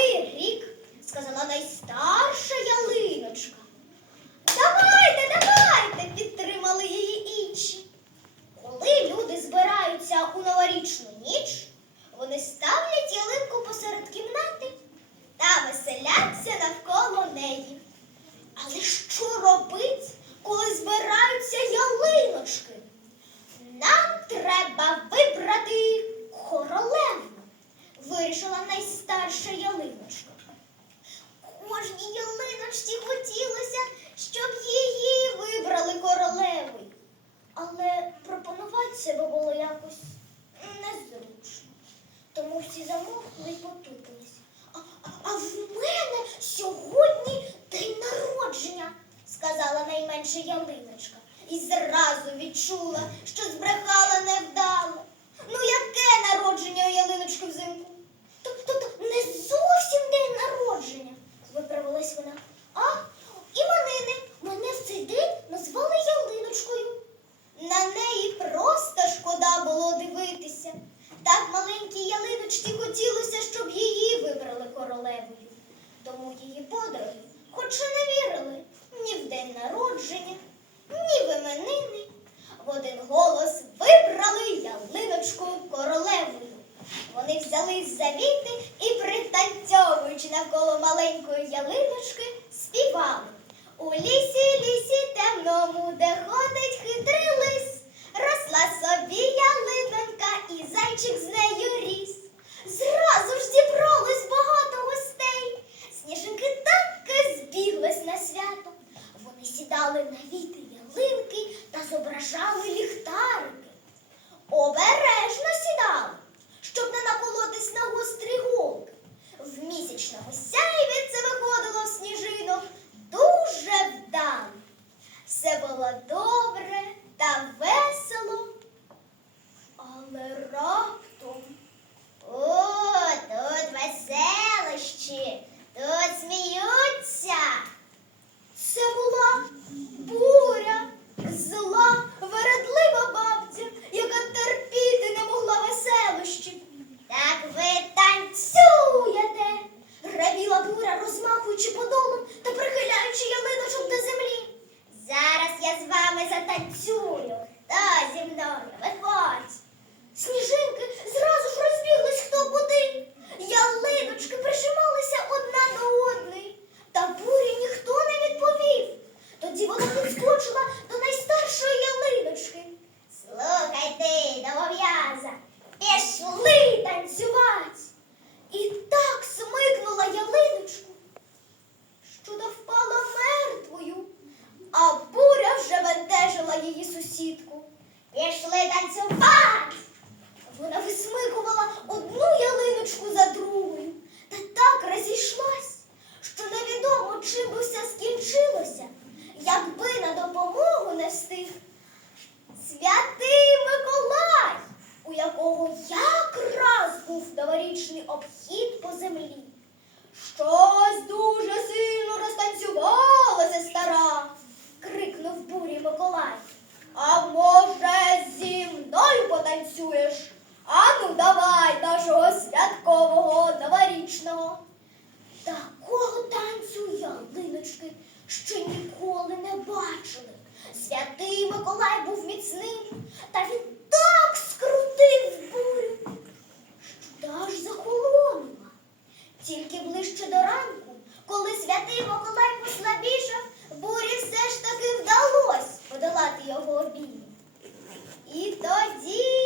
новий рік, сказала найстарша ялиночка. Давайте, найстарша ялиночка. Кожній ялиночці хотілося, щоб її вибрали королевою. Але пропонувати себе було якось незручно. Тому всі замовкли і потупилися. А, а- в мене сьогодні день народження, сказала найменша ялиночка. І зразу відчула, що збрехала невдало. Ну, яке народження у ялиночки взимку? Тобто то не зовсім день народження, виправилась вона. А іменини мене в цей день назвали ялиночкою. На неї просто шкода було дивитися. Так маленькій ялиночці хотілося, щоб її вибрали королевою. Тому її подруги, хоч і не вірили ні в день народження, ні в іменини, в один голос вибрали ялиночку королевою. Вони взялись за віти і, пританцьовуючи навколо маленької ялиночки, співали. У лісі, лісі темному, де ходить Все святий Миколай, у якого якраз був новорічний обхід по землі. Щось дуже сильно розтанцювалася стара, крикнув бурі Миколай. А може, зі мною потанцюєш? Ану, давай нашого святкового новорічного. Такого танцю ялиночки ще ніколи не бачили. Святий Миколай був міцним, та він так скрутив бурю, що аж захолонула. Тільки ближче до ранку, коли святий Миколай послабішав, бурі все ж таки вдалося подолати його обійм. І тоді